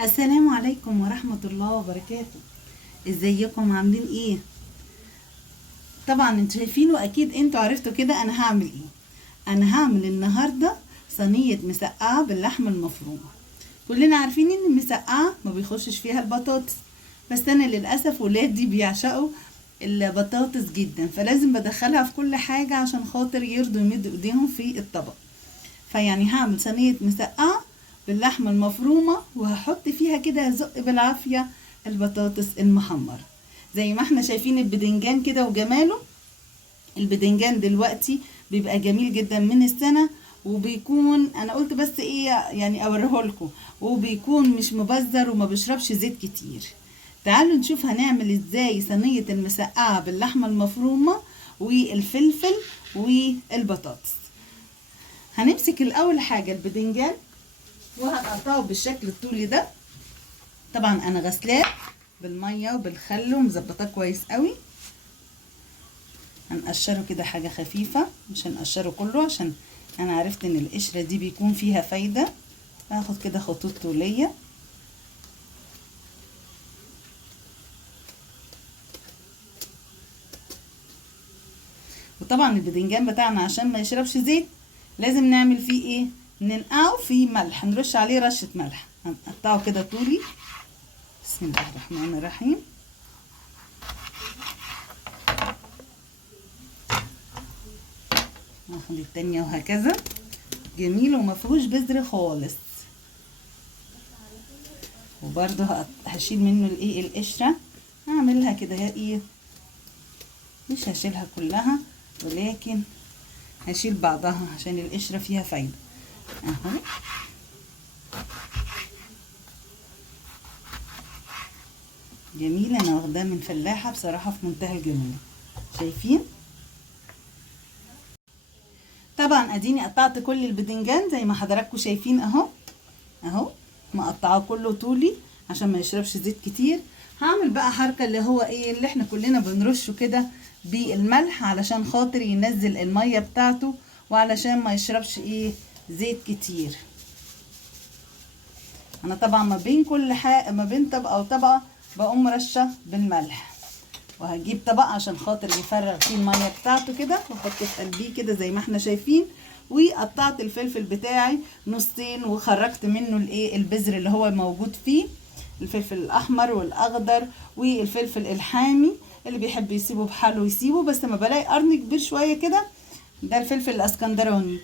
السلام عليكم ورحمة الله وبركاته. ازيكم عاملين ايه؟ طبعا انتوا شايفين واكيد انتوا عرفتوا كده انا هعمل ايه. انا هعمل النهاردة صينية مسقعة باللحمة المفرومة. كلنا عارفين ان المسقعة ما بيخشش فيها البطاطس، بس انا للأسف ولادي بيعشقوا البطاطس جدا، فلازم بدخلها في كل حاجة عشان خاطر يرضوا يمدوا ايديهم في الطبق. فيعني هعمل صينية مسقعة باللحمة المفرومة، وهحط فيها كده هزق بالعافية البطاطس المحمرة. زي ما احنا شايفين البدنجان كده وجماله. البدنجان دلوقتي بيبقى جميل جدا من السنة، وبيكون انا قلت بس ايه يعني اوريهولكم، وبيكون مش مبذر وما بيشربش زيت كتير. تعالوا نشوف هنعمل ازاي صينية المسقعة باللحمة المفرومة والفلفل والبطاطس. هنمسك الاول حاجة البدنجان وهنقطعه بالشكل الطولي ده. طبعا انا غسلاه بالميه وبالخل ومظبطاه كويس قوي. هنقشره كده حاجه خفيفه، مش هنقشره كله عشان انا عرفت ان القشره دي بيكون فيها فايده. هاخد كده خطوط طوليه. وطبعا البدنجان بتاعنا عشان ما يشربش زيت لازم نعمل فيه ايه، ننقعه في ملح، نرش عليه رشه ملح. هنقطعه كده طولي. بسم الله الرحمن الرحيم. هاخد التانية وهكذا. جميل ومفيهوش بذر خالص. وبرده هشيل منه الايه القشره. هعملها كده ايه، مش هشيلها كلها ولكن هشيل بعضها عشان القشره فيها فايده. اهو جميل. انا واخداه من فلاحه بصراحه في منتهى الجمال. شايفين؟ طبعا اديني قطعت كل البدنجان زي ما حضراتكم شايفين اهو. اهو مقطعاه كله طولي عشان ما يشربش زيت كتير. هعمل بقى حركه اللي هو ايه اللي احنا كلنا بنرشه كده بالملح علشان خاطر ينزل الميه بتاعته، وعلشان ما يشربش ايه زيت كتير. انا طبعا ما بين كل حاجه، ما بين طبقه وطبقه بقوم رشه بالملح. وهجيب طبق عشان خاطر يفرغ فيه الميه بتاعته كده، واحط في قلبيه كده زي ما احنا شايفين. وقطعت الفلفل بتاعي نصين وخرجت منه الايه البذر اللي هو موجود فيه. الفلفل الاحمر والاخضر والفلفل الحامي، اللي بيحب يسيبه بحاله يسيبه، بس لما بلاقي قرن كبير شويه كده ده الفلفل الاسكندراني،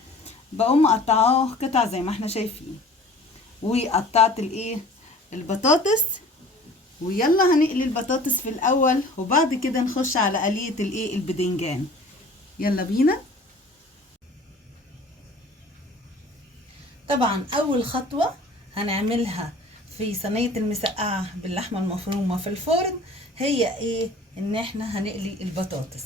بقوم مقطعاه قطع زي ما احنا شايفين. وقطعت الايه البطاطس. ويلا هنقلي البطاطس في الاول، وبعد كده نخش على قلية الايه البدنجان. يلا بينا. طبعا اول خطوة هنعملها في صينية المسقعة باللحمة المفرومة في الفرن هي ايه، ان احنا هنقلي البطاطس.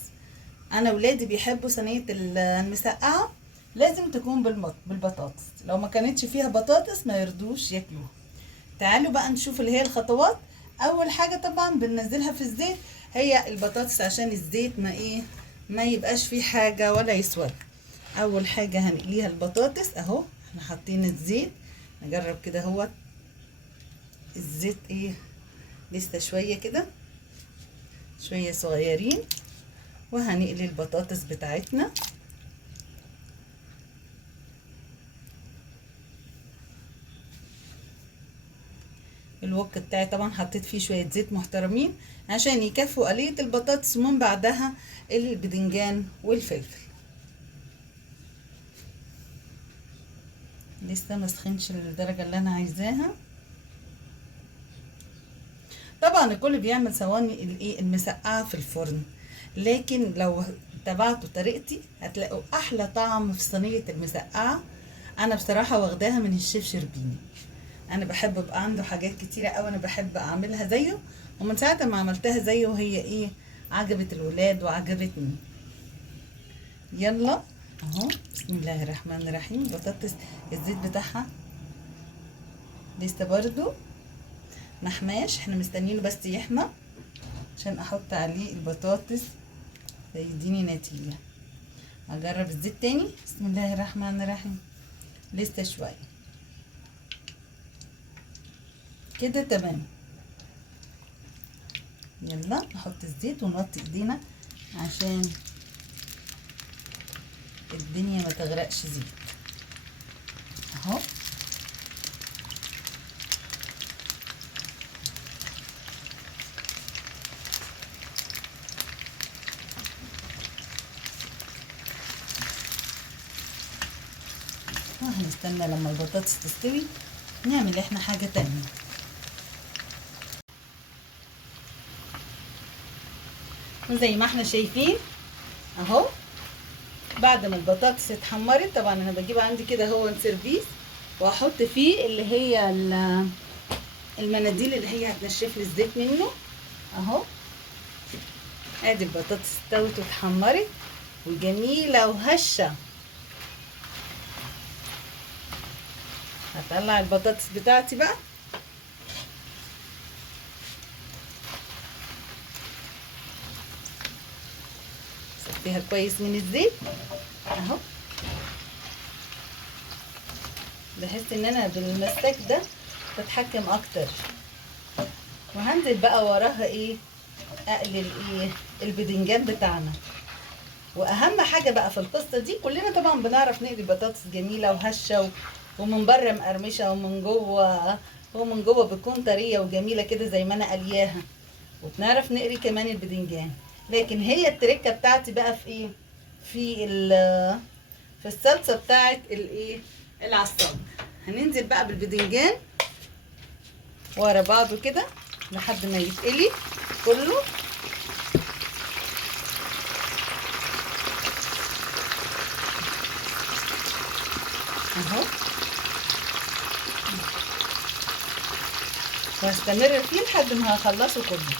انا ولادي بيحبوا صينية المسقعة لازم تكون بالبطاطس، لو ما كانتش فيها بطاطس ما يرضوش ياكلوها. تعالوا بقى نشوف اللي هي الخطوات. اول حاجة طبعا بننزلها في الزيت هي البطاطس عشان الزيت ما يبقاش فيه حاجة ولا يسود. اول حاجة هنقليها البطاطس اهو. احنا حاطين الزيت، نجرب كده هو الزيت ايه، لسه شوية كده، شوية صغيرين. وهنقلي البطاطس بتاعتنا. الوك بتاعي طبعا حطيت فيه شوية زيت محترمين عشان يكفوا قلية البطاطس، ومن بعدها البدنجان والفلفل. لسه ما سخنش للدرجة اللي انا عايزاها. طبعا الكل بيعمل صواني الايه المسقعة في الفرن، لكن لو تبعتوا طريقتي هتلاقوا احلى طعم في صينية المسقعة. انا بصراحة واخداها من الشيف شربيني. انا بحب ابقى عنده حاجات كتيرة اوي انا بحب اعملها زيه، ومن ساعة ما عملتها زيه وهي ايه عجبت الولاد وعجبتني. يلا اهو بسم الله الرحمن الرحيم. بطاطس الزيت بتاعها لسه برضو محماش، احنا مستنيينه بس يحمى عشان احط عليه البطاطس يديني نتيجة. اجرب الزيت تاني. بسم الله الرحمن الرحيم. لسه شوية. كده تمام. يلا نحط الزيت ونوطي ايدينا عشان الدنيا ما تغرقش زيت اهو. وهنستنى لما البطاطس تستوي نعمل احنا حاجة تانية. وزي ما احنا شايفين اهو بعد ما البطاطس اتحمرت، طبعا انا بجيب عندي كده هو سيرفيس واحط فيه اللي هي المناديل اللي هي هتنشف لي الزيت منه اهو. ادي البطاطس استوت واتحمرت وجميله وهشه. هطلع البطاطس بتاعتي بقى صفيها كويس من الزيت اهو، بحس ان انا بالمساك ده بتحكم اكتر. وهنزل بقى وراها ايه، اقلل ايه البدنجان بتاعنا. واهم حاجه بقى في القصه دي، كلنا طبعا بنعرف نقلي بطاطس جميله وهشه ومن بره مقرمشه ومن جوه بتكون طريه وجميله كده زي ما انا قلياها، وبنعرف نقري كمان البدنجان. لكن هي التركه بتاعتي بقى في ايه، في الصلصه بتاعت الايه العصاج. هننزل بقى بالبدنجان ورا بعضه كده لحد ما يتقلي كله اهو، وهستمر فيه لحد ما هخلصه كله.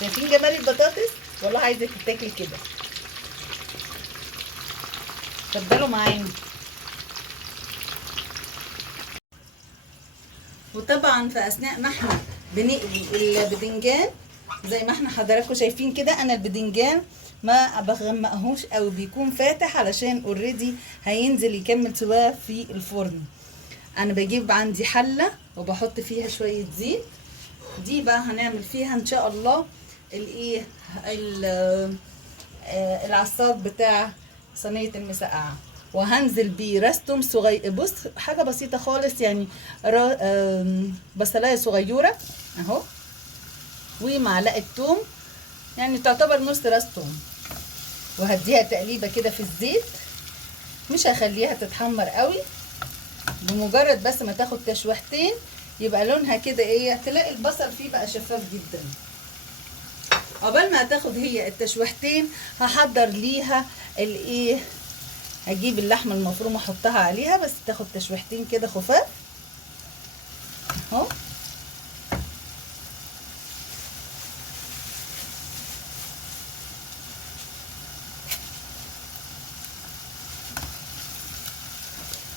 شايفين جمال البطاطس؟ والله عايزه تتاكل كده. اتفضلوا معانا. وطبعا في اثناء ما احنا بنقلي البدنجان زي ما احنا حضراتكم شايفين كده، انا البدنجان ما بغمقهوش او بيكون فاتح علشان اوريدي هينزل يكمل سواه في الفرن. انا بجيب عندي حله وبحط فيها شويه زيت، دي بقى هنعمل فيها ان شاء الله الايه العصاج بتاع صينيه المسقعه. وهنزل بيه راس توم صغير، بص حاجه بسيطه خالص يعني، بصلايه صغيره اهو، ومعلقه توم يعني تعتبر نص راس توم. وهديها تقليبه كده في الزيت، مش هخليها تتحمر قوي، بمجرد بس ما تاخد تشويحتين يبقى لونها كده ايه، تلاقي البصل فيه بقى شفاف جدا. قبل ما تاخد هي التشويحتين هحضر ليها الايه، هجيب اللحمه المفرومه احطها عليها بس تاخد تشويحتين كده خفاف اهو.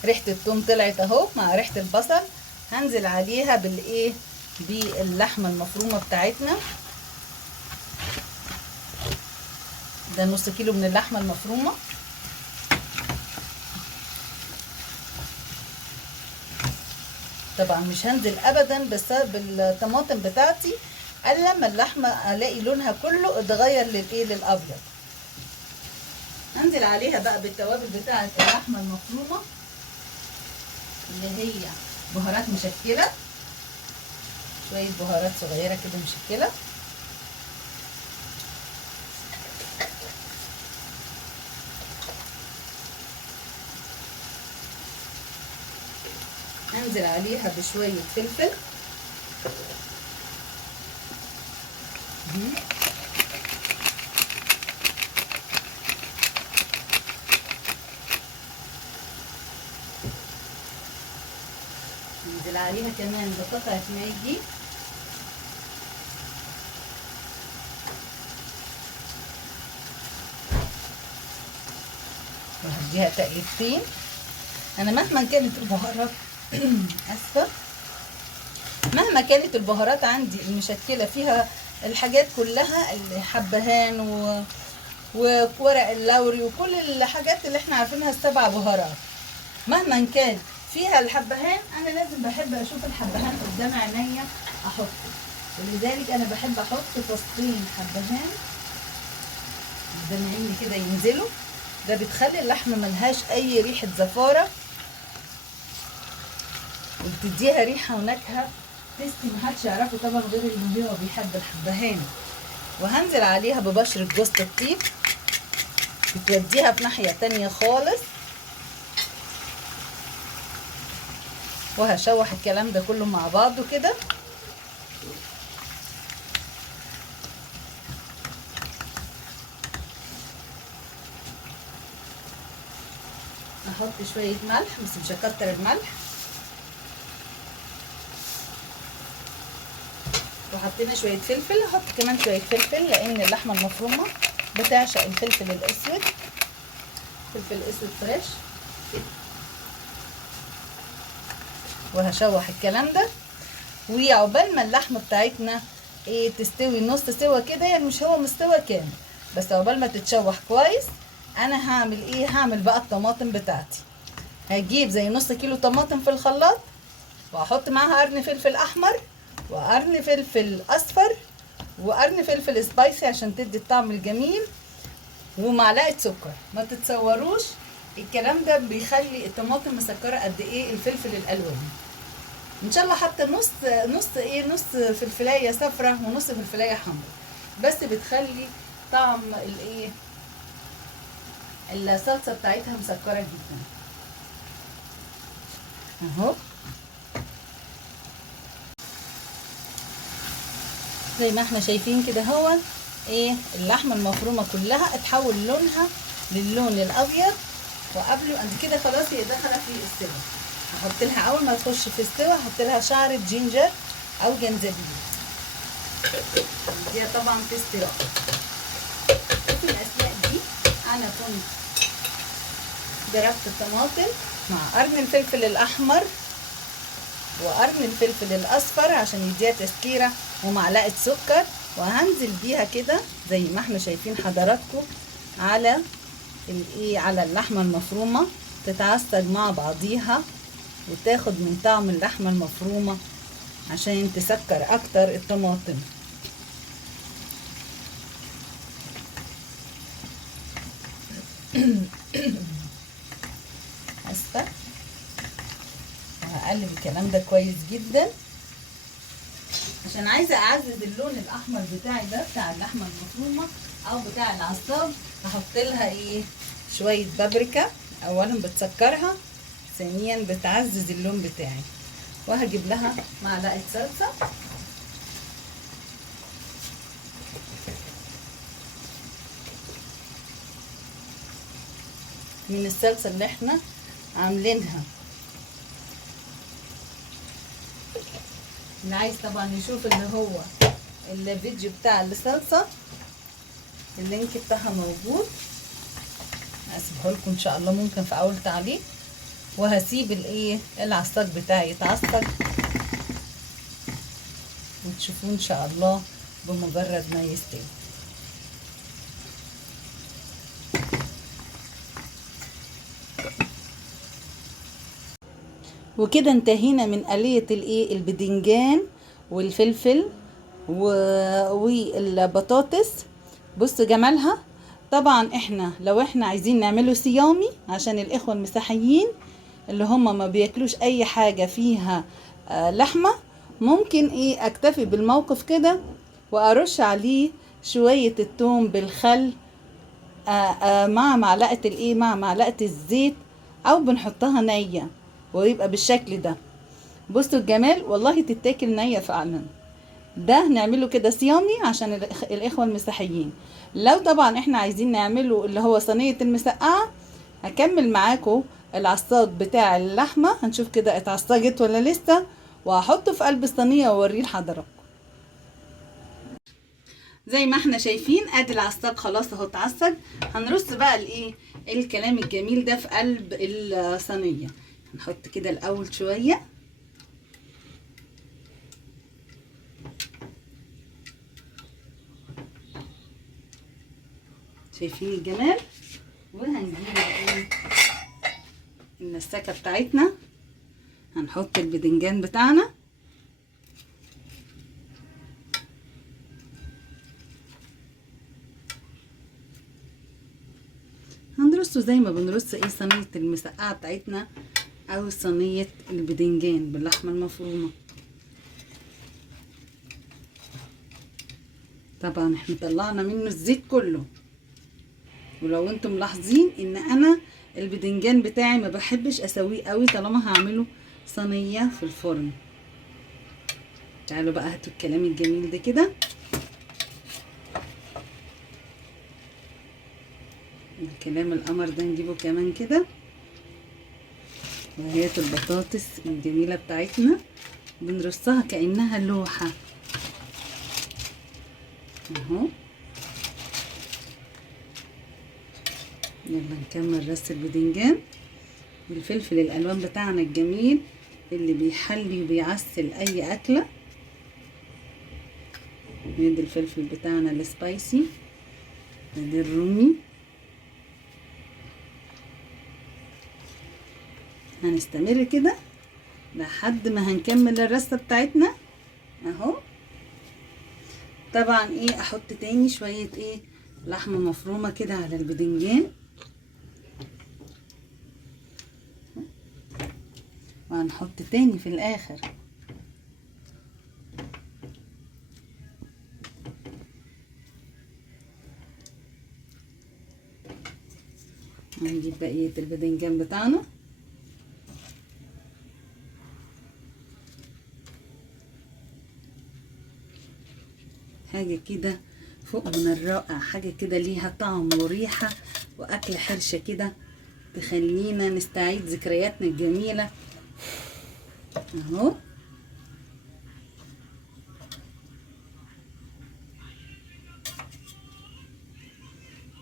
ريحه الثوم طلعت اهو مع ريحه البصل، هنزل عليها بالايه، باللحمه المفرومه بتاعتنا. ده نص كيلو من اللحمه المفرومه. طبعا مش هنزل ابدا بسبب الطماطم بتاعتي الا لما اللحمه الاقي لونها كله اتغير للايه، للابيض. هنزل عليها بقى بالتوابل بتاعه اللحمه المفرومه اللي هي بهارات مشكله، شويه بهارات صغيره كده مشكله، هنزل عليها بشويه فلفل ننزل عليها كمان بقطعه ماجي، وهديها تقليبتين. انا مهما كانت البهارات اسفه، مهما كانت البهارات عندي المشكله فيها الحاجات كلها، الحبهان وورق اللوري وكل الحاجات اللي احنا عارفينها، السبع بهارات، مهما كان فيها الحبهان، انا لازم بحب اشوف الحبهان قدام عينيا احطه، ولذلك انا بحب احط فصين حبهان قدام عيني كده ينزلوا. ده بتخلي اللحمه ملهاش اي ريحه زفاره، وبتديها ريحه ونكهه تستي محدش يعرفه طبعا غير اللي هو بيحب الحبهان. وهنزل عليها ببشره جوز الطيب بتوديها في ناحيه تانية خالص. وهشوح الكلام ده كله مع بعضه كده. نحط شويه ملح بس مش هكتر الملح، وحطينا شويه فلفل. هحط كمان شويه فلفل لان اللحمه المفرومه بتعشق الفلفل الاسود، فلفل اسود فريش. وهشوح الكلام ده. وعقبال ما اللحمه بتاعتنا تستوي نص سوا كده، يعني مش هو مستوى كامل، بس عقبال ما تتشوح كويس انا هعمل هعمل بقى الطماطم بتاعتي. هجيب زي نص كيلو طماطم في الخلاط، واحط معاها قرن فلفل احمر وقرن فلفل اصفر وقرن فلفل سبايسي عشان تدي الطعم الجميل، ومعلقه سكر. ما تتصوروش الكلام ده بيخلي الطماطم مسكره قد ايه الفلفل الالوان. ان شاء الله حتى نص فلفلايه صفرا ونص فلفلايه حمرا، بس بتخلي طعم الصلصه بتاعتها مسكره جدا. اهو زي ما احنا شايفين كده، هو اللحمه المفرومه كلها اتحول لونها للون الابيض، وقبل قد كده خلاص هي دخلت في السوا. هحط لها اول ما تخش في السوا هحط لها شعره جينجر او جنزبيل، دي طبعا في استراحه. في الاسماء دي انا كنت ضربت الطماطم مع قرن الفلفل الاحمر وقرن الفلفل الاصفر عشان يديها تسكيره، ومعلقه سكر، وهنزل بيها كده زي ما احنا شايفين حضراتكم على على اللحمه المفرومه، تتعصج مع بعضيها وتاخد من طعم اللحمه المفرومه عشان تسكر اكتر الطماطم. اسفه. وهقلب الكلام ده كويس جدا عشان عايزه اعزز اللون الاحمر بتاعي ده بتاع اللحمه المفرومه او بتاع العصاب. هحط لها شويه بابريكا، اولا بتسكرها، ثانيا بتعزز اللون بتاعي. وهجيب لها معلقه صلصه، من الصلصه اللي احنا عاملينها. اللي عايز طبعا يشوف اللي هو الفيديو بتاع الصلصه اللينك بتاعها موجود، هسيبه لكم ان شاء الله ممكن في اول تعليق. وهسيب العصاج بتاعي يتعصج وتشوفوه ان شاء الله بمجرد ما يستوي. وكده انتهينا من آلية البدنجان والفلفل والبطاطس. بصوا جمالها. طبعا احنا لو احنا عايزين نعمله صيامي عشان الاخوة المسيحيين اللي هم ما بياكلوش اي حاجة فيها لحمة، ممكن اكتفي بالموقف كده وارش عليه شوية الثوم بالخل مع معلقة مع معلقة الزيت، او بنحطها نية ويبقى بالشكل ده. بصوا الجمال، والله تتاكل نية فعلا. ده نعمله كده صيامي عشان الاخوة المسيحيين. لو طبعا احنا عايزين نعمله اللي هو صينية المسقعة، هكمل معاكم العصاج بتاع اللحمة، هنشوف كده اتعصجت ولا لسه، وهحطه في قلب الصينية واوريه لحضراتكم. زي ما احنا شايفين ادي العصاج خلاص اهو اتعصج. هنرص بقى الكلام الجميل ده في قلب الصينية. هنحط كده الاول شوية، شايفين الجمال. وهنجيب المسكة بتاعتنا هنحط البدنجان بتاعنا، هنرصه زي ما بنرص ايه صينية المسقعة بتاعتنا او صينية البدنجان باللحمة المفرومة. طبعا احنا طلعنا منه الزيت كله. ولو انتم ملاحظين ان انا البدنجان بتاعي ما بحبش اسويه قوي طالما هعمله صينية في الفرن. تعالوا بقى هاتوا الكلام الجميل ده كده. الكلام القمر ده نجيبه كمان كده. وهاتوا البطاطس الجميلة بتاعتنا بنرصها كأنها لوحة اهو. يلا نكمل رص البدنجان بالفلفل الالوان بتاعنا الجميل اللي بيحلي وبيعسل اي اكله. ادي الفلفل بتاعنا السبايسي، ادي الرومي. هنستمر كده لحد ما هنكمل الرصه بتاعتنا اهو. طبعا ايه احط تاني شويه ايه لحمه مفرومه كده على البدنجان، وهنحط تاني في الاخر. هنجيب بقية البدنجان بتاعنا، حاجة كده فوق من الرائع، حاجة كده ليها طعم وريحة واكل حرشة كده تخلينا نستعيد ذكرياتنا الجميلة اهو.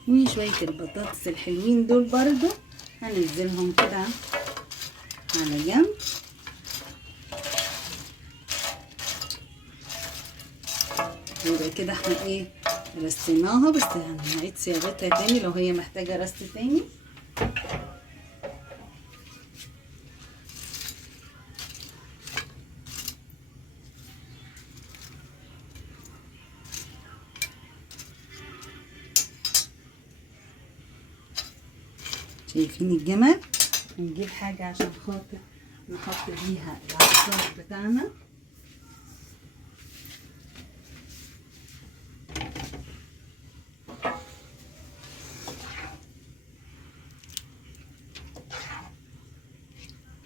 وشوية البطاطس الحلوين دول برضو هننزلهم كده على جنب. يبقى كده احنا ايه رصيناها، بس هنعيد صياغتها تاني لو هي محتاجة رص تاني. شايفين الجمل؟ نجيب حاجة عشان خاطر نحط بيها العصار بتاعنا.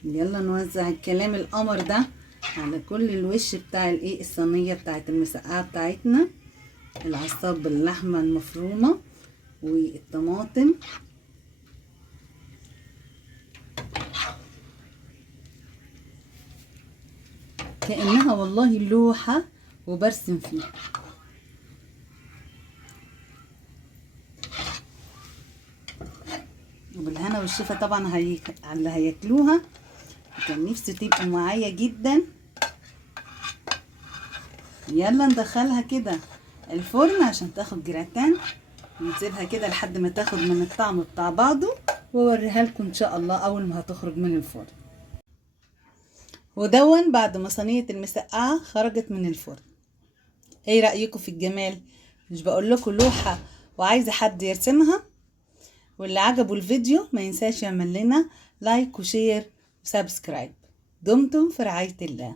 يلا نوزع الكلام القمر ده على كل الوش بتاع الايه الصينية بتاعت المسقعة بتاعتنا. العصار باللحمة المفرومة والطماطم، كأنها والله لوحة وبرسم فيها. وبالهنا والشفا طبعا اللي هياكلوها. كان نفسي تبقوا معايا جدا. يلا ندخلها كده الفرن عشان تاخد جراتان، نسيبها كده لحد ما تاخد من الطعم بتاع بعضه، واوريها لكم ان شاء الله اول ما هتخرج من الفرن. ودون بعد ما صينية المسقعة خرجت من الفرن. ايه رأيكم في الجمال؟ مش بقول لكم لوحة وعايزة حد يرسمها؟ واللي عجبه الفيديو ما ينساش يعمل لنا لايك وشير وسبسكرايب. دمتم في رعاية الله.